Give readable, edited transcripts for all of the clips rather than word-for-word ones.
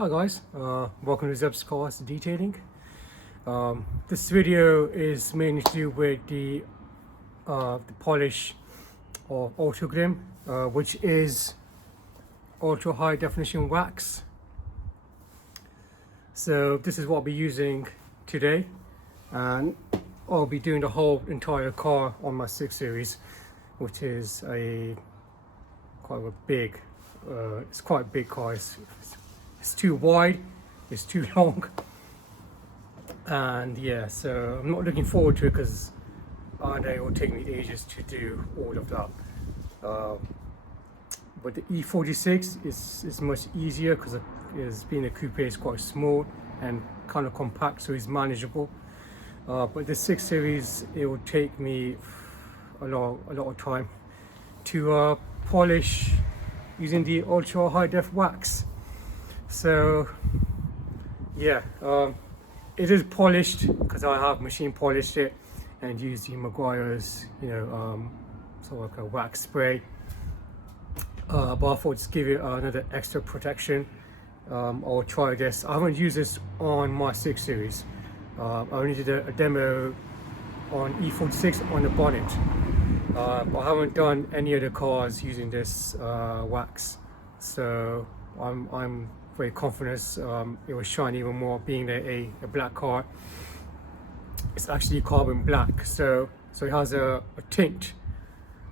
Hi guys, welcome to Zeb's Cars Detailing. This video is mainly to do with the polish of AUTOGLYM, which is ultra high definition wax. So this is what I'll be using today, and I'll be doing the whole entire car on my 6 Series, which is quite a big car. It's too wide, it's too long, and yeah, so I'm not looking forward to it because I know it will take me ages to do all of that. But the E46 is much easier because being a coupe is quite small and kind of compact, so it's manageable. But the 6 Series, it will take me a lot of time to polish using the ultra high def wax. So yeah, it is polished because I have machine polished it and used the Maguire's, sort of like a wax spray. But I thought just give it another extra protection. I'll try this. I haven't used this on my 6 Series. I only did a demo on E46 on the bonnet, but I haven't done any other cars using this wax. So I'm very confident it will shine even more, being a black car. It's actually carbon black, so it has a tint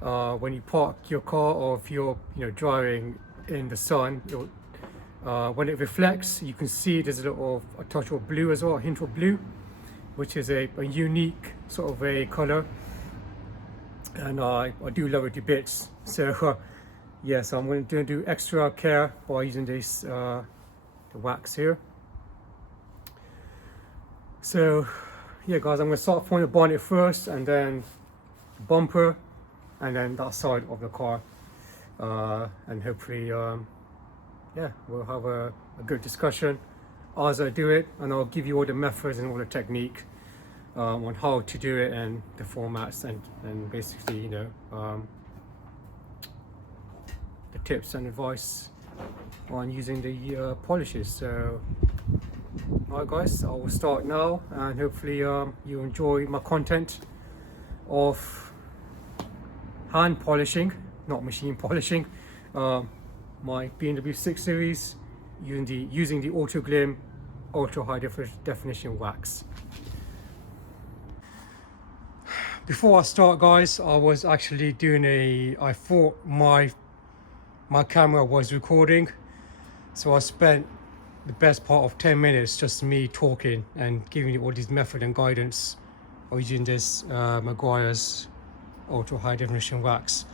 when you park your car, or if you're driving in the sun. When it reflects, you can see there's a touch of blue as well, a hint of blue, which is a unique sort of a color, and I do love it to bits. So yes, I'm going to do extra care by using this the wax here. So yeah guys, I'm going to start from the bonnet first, and then the bumper, and then that side of the car, and hopefully yeah, we'll have a good discussion as I do it, and I'll give you all the methods and all the technique on how to do it, and the formats, and basically the tips and advice on using the polishes. So alright guys, I will start now, and hopefully you enjoy my content of hand polishing, not machine polishing, my BMW 6 Series using the AUTOGLYM ultra high definition wax. Before I start guys, I was actually doing I thought my camera was recording, so I spent the best part of 10 minutes just me talking and giving you all these method and guidance of using this Maguire's ultra high definition wax.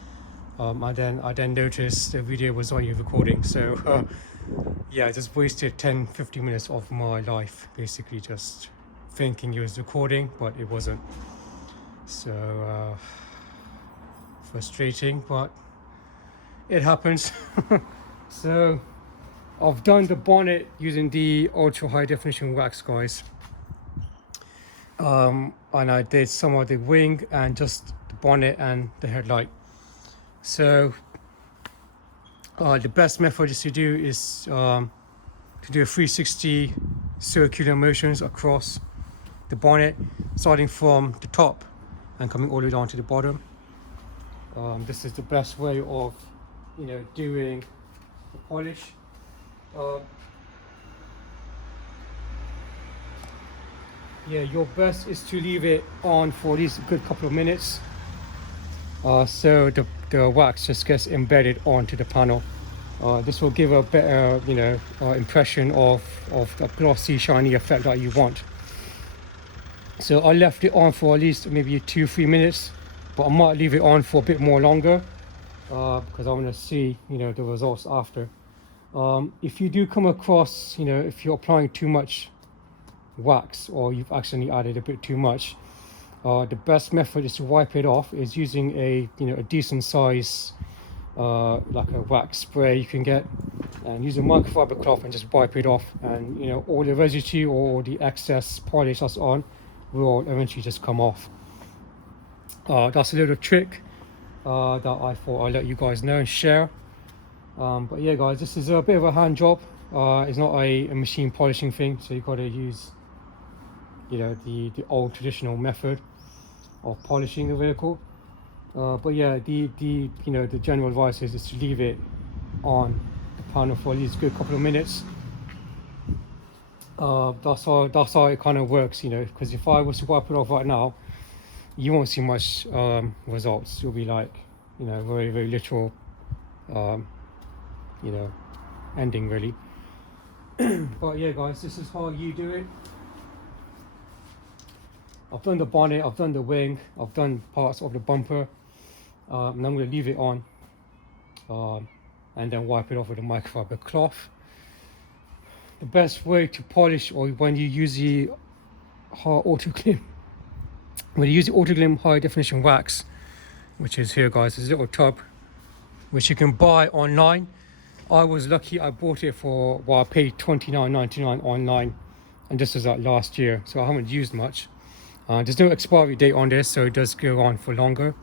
I then noticed the video was not even recording, so yeah, I just wasted 10-15 minutes of my life basically just thinking it was recording, but it wasn't. So frustrating, but it happens. So I've done the bonnet using the ultra high definition wax guys, and I did some of the wing and just the bonnet and the headlight. So the best method is to do a 360 circular motions across the bonnet, starting from the top and coming all the way down to the bottom. This is the best way of doing the polish. Yeah, your best is to leave it on for at least a good couple of minutes, so the wax just gets embedded onto the panel. This will give a better impression of the glossy shiny effect that you want. So I left it on for at least maybe 2-3 minutes, but I might leave it on for a bit more longer because I want to see the results after. If you do come across if you're applying too much wax, or you've accidentally added a bit too much, the best method is to wipe it off, is using a decent size like a wax spray you can get, and use a microfiber cloth and just wipe it off, and all the residue or the excess polish that's on will eventually just come off. That's a little trick that I thought I'd let you guys know and share. But yeah guys, this is a bit of a hand job. It's not a machine polishing thing, so you've got to use, you know, the old traditional method of polishing the vehicle. But yeah, the you know, the general advice is to leave it on the panel for at least a good couple of minutes. That's how it kind of works, you know, because if I was to wipe it off right now, you won't see much results. You'll be like, you know, very, very literal, you know, ending really. But yeah guys, this is how you do it. I've done the bonnet, I've done the wing, I've done parts of the bumper, and I'm going to leave it on and then wipe it off with a microfiber cloth. The best way to polish, or when you use the AUTOGLYM, when you use the AUTOGLYM high definition wax, which is here guys, this little tub which you can buy online. I was lucky, I bought it for, well, I paid $29.99 online, and this was like last year, so I haven't used much. There's no expiry date on this, so it does go on for longer.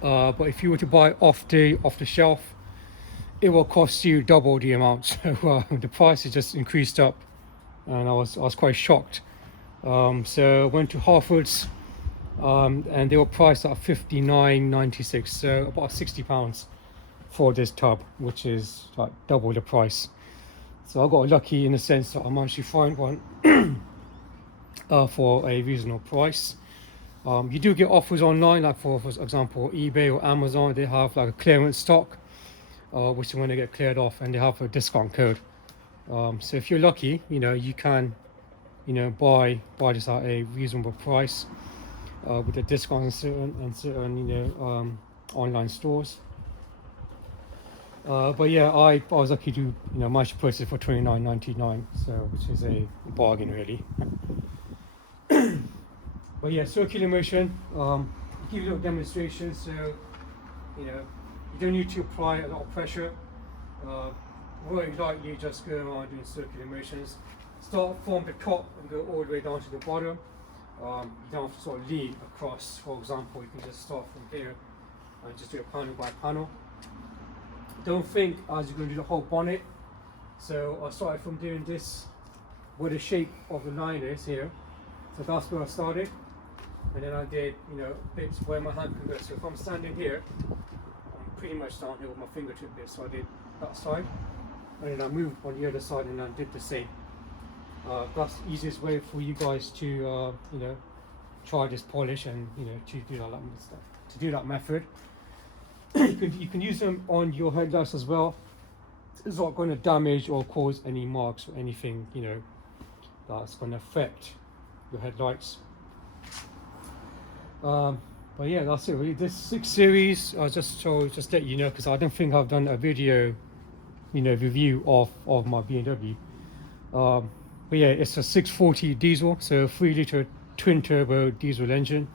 But if you were to buy off the shelf, it will cost you double the amount. So the price has just increased up, and I was quite shocked. So I went to Harford's, and they were priced at $59.96, so about £60 for this tub, which is like double the price. So I got lucky in the sense that I managed to find one for a reasonable price. You do get offers online, like for example eBay or Amazon. They have like a clearance stock, which is when they get cleared off, and they have a discount code. So if you're lucky, you know, you can, you know, buy this at a reasonable price with a discount in certain you know, online stores. But yeah, I was lucky to, you know, manage to purchase it for $29.99, so which is a bargain really. But yeah, circular motion, give you a little demonstration. So, you know, you don't need to apply a lot of pressure. Very lightly just go around doing circular motions. Start from the top and go all the way down to the bottom. You don't have to sort of lead across. For example, you can just start from here and just do a panel by panel. Don't think as you're going to do the whole bonnet. So I started from doing this where the shape of the line is here. So that's where I started, and then I did, you know, bits where my hand can go. So if I'm standing here, I'm pretty much down here with my fingertip bit. So I did that side, and then I moved on the other side and I did the same. That's the easiest way for you guys to, you know, try this polish and, you know, to do that method. You can use them on your headlights as well. It's not going to damage or cause any marks or anything, you know, that's going to affect your headlights. But yeah, that's it really. This 6 Series, I just let you know, because I don't think I've done a video, you know, review of my BMW. But yeah, it's a 640 diesel, so 3 litre twin turbo diesel engine.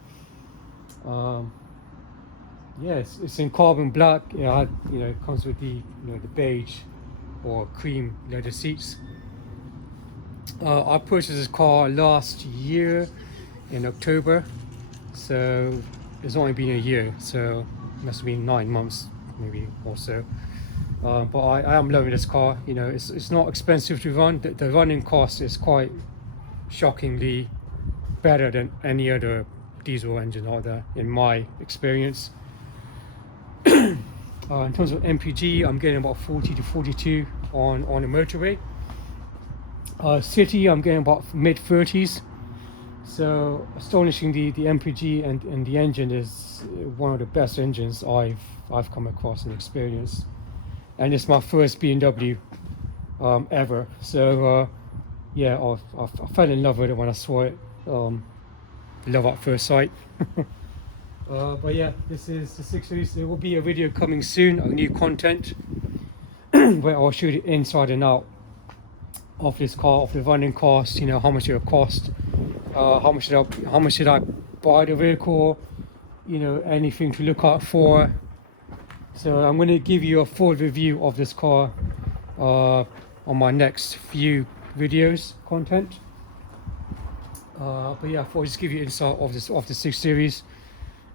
Yeah, it's in carbon black. Yeah, you know, it comes with the, you know, the beige or cream leather seats. I purchased this car last year in October, so it's only been a year, so it must have been 9 months maybe or so. But I am loving this car. You know, it's not expensive to run. The running cost is quite shockingly better than any other diesel engine out there in my experience. In terms of MPG, I'm getting about 40 to 42 on the motorway. City, I'm getting about mid 30s. So astonishing, the MPG and the engine is one of the best engines I've come across and experienced, and it's my first BMW ever. So yeah, I fell in love with it when I saw it. Love at first sight. But yeah, this is the 6 Series. There will be a video coming soon, new content, where I'll shoot it inside and out of this car, of the running cost, you know, how much it will cost, how much did I buy the vehicle, you know, anything to look out for. So I'm going to give you a full review of this car on my next few videos content. But yeah, I thought I'd just give you insight of the 6 Series.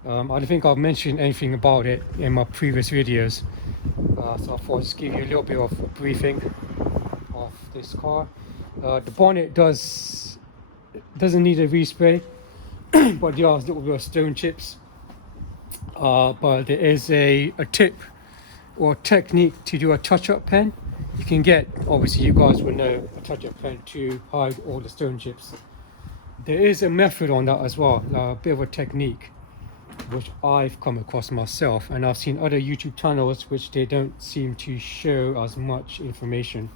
I don't think I've mentioned anything about it in my previous videos. So I thought I'd just give you a little bit of a briefing of this car. The bonnet doesn't need a respray, but there are a little bit of stone chips. But there is a tip or technique to do a touch-up pen. You can get, obviously you guys will know, a touch-up pen to hide all the stone chips. There is a method on that as well, a bit of a technique which I've come across myself, and I've seen other YouTube channels which they don't seem to show as much information.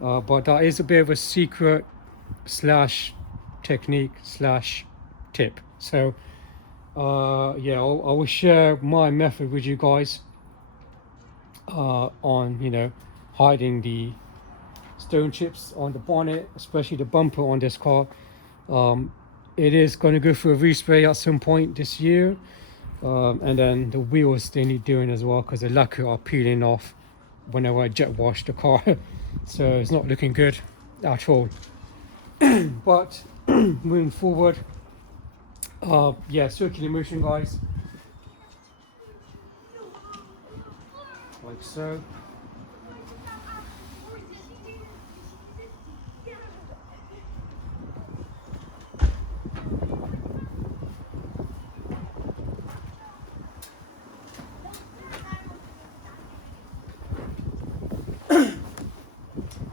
But that is a bit of a secret slash technique slash tip. So yeah, I will share my method with you guys on hiding the stone chips on the bonnet, especially the bumper on this car. It is going to go through a respray at some point this year, and then the wheels they need doing as well, because the lacquer are peeling off whenever I jet wash the car. So it's not looking good at all. But moving forward, yeah, circular motion, guys, like so.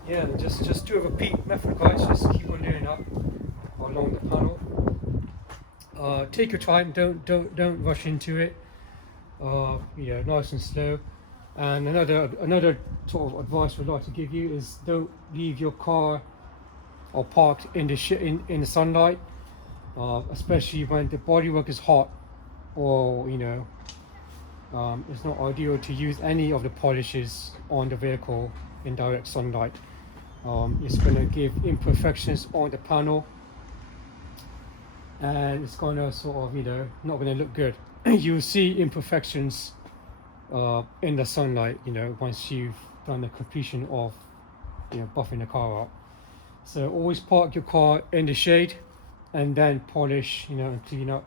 Yeah, just do a repeat method, guys. Just keep on doing that along the panel. Take your time. Don't rush into it. Yeah, nice and slow. And another sort of advice we'd like to give you is don't leave your car or parked in the sunlight, especially when the bodywork is hot, or it's not ideal to use any of the polishes on the vehicle in direct sunlight. It's going to give imperfections on the panel, and it's going to sort of not going to look good. You'll see imperfections in the sunlight once you've done the completion of buffing the car up. So always park your car in the shade and then polish and clean up.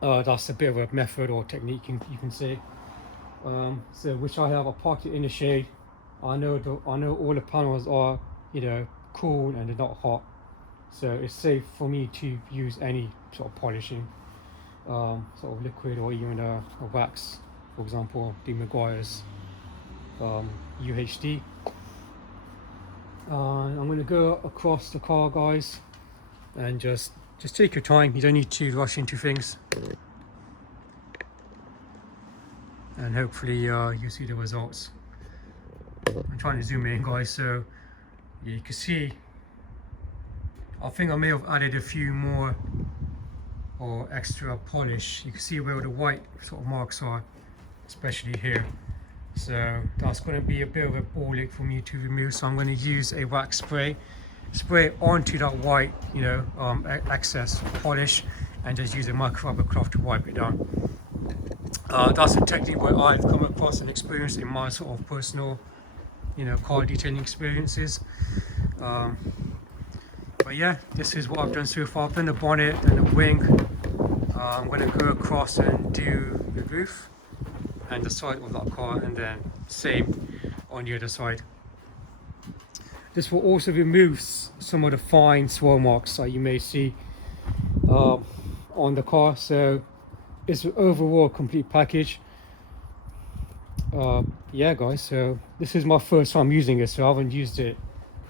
That's a bit of a method or technique you can say. So which I parked it in the shade. I know all the panels are cool and they're not hot, so it's safe for me to use any sort of polishing, sort of liquid or even a wax, for example, the Maguire's UHD. I'm going to go across the car, guys, and just take your time. You don't need to rush into things, and hopefully you see the results. I'm trying to zoom in, guys, so yeah, you can see. I think I may have added a few more or extra polish. You can see where the white sort of marks are, especially here. So that's going to be a bit of a ball ache for me to remove. So I'm going to use a wax spray onto that white, excess polish, and just use a microfiber cloth to wipe it down. That's a technique where I've come across and experienced in my sort of personal car detailing experiences. But yeah, this is what I've done so far. I've done the bonnet and the wing. I'm going to go across and do the roof and the side of that car, and then same on the other side. This will also remove some of the fine swirl marks that you may see on the car. So it's an overall complete package. Yeah, guys, so this is my first time using it, so I haven't used it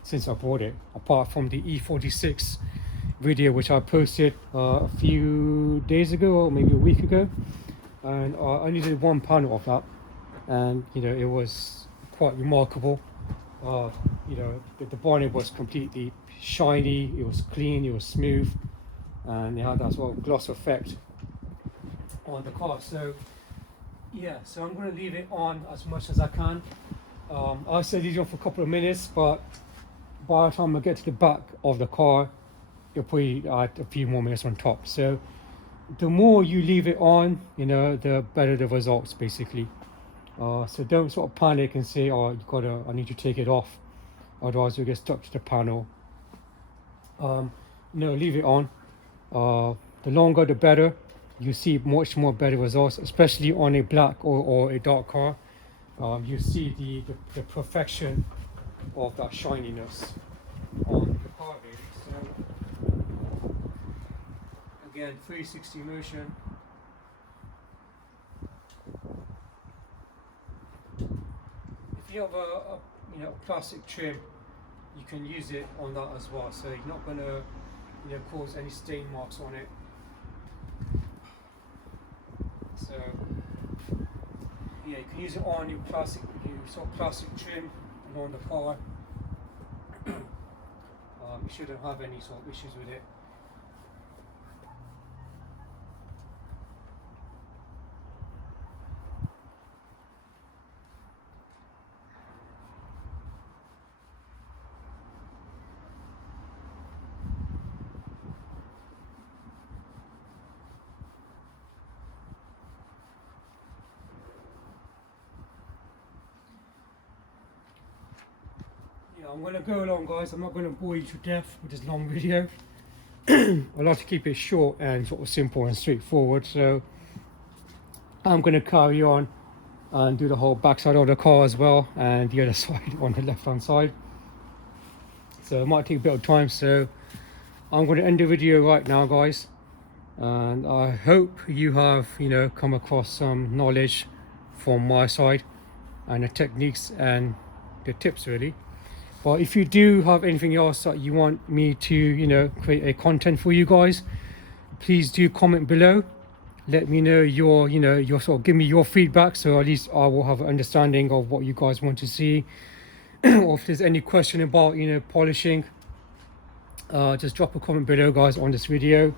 since I bought it, apart from the E46 video which I posted a few days ago, or maybe a week ago, and I only did one panel of that, and it was quite remarkable. The bonnet was completely shiny, it was clean, it was smooth, and it had that sort of gloss effect on the car. So yeah, so I'm going to leave it on as much as I can. I said leave it on for a couple of minutes, but by the time I get to the back of the car, you'll probably add a few more minutes on top. So the more you leave it on, the better the results, basically. So don't sort of panic and say, oh, I need to take it off, otherwise you'll get stuck to the panel. Leave it on. The longer the better. You see much more better results, especially on a black or a dark car. you see the perfection of that shininess on the car really. So again, 360 motion. If you have a plastic trim, you can use it on that as well, so you're not going to cause any stain marks on it. So yeah, you can use it on your plastic trim and on the car. You shouldn't have any sort of issues with it. I'm going to go along, guys. I'm not going to bore you to death with this long video. I like to keep it short and sort of simple and straightforward, so I'm going to carry on and do the whole backside of the car as well, and the other side on the left hand side. So it might take a bit of time, so I'm going to end the video right now, guys, and I hope you have come across some knowledge from my side and the techniques and the tips really. But if you do have anything else that you want me to create a content for you guys, please do comment below. Let me know your sort of give me your feedback, so at least I will have an understanding of what you guys want to see. Or if there's any question about polishing, just drop a comment below, guys, on this video,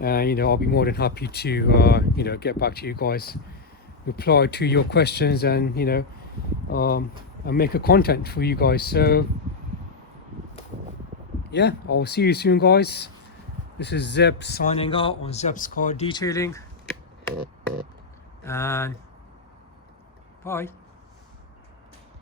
and I'll be more than happy to get back to you guys, reply to your questions, and and make a content for you guys. So yeah, I'll see you soon, guys. This is Zeb signing out on Zeb's Car Detailing, and bye.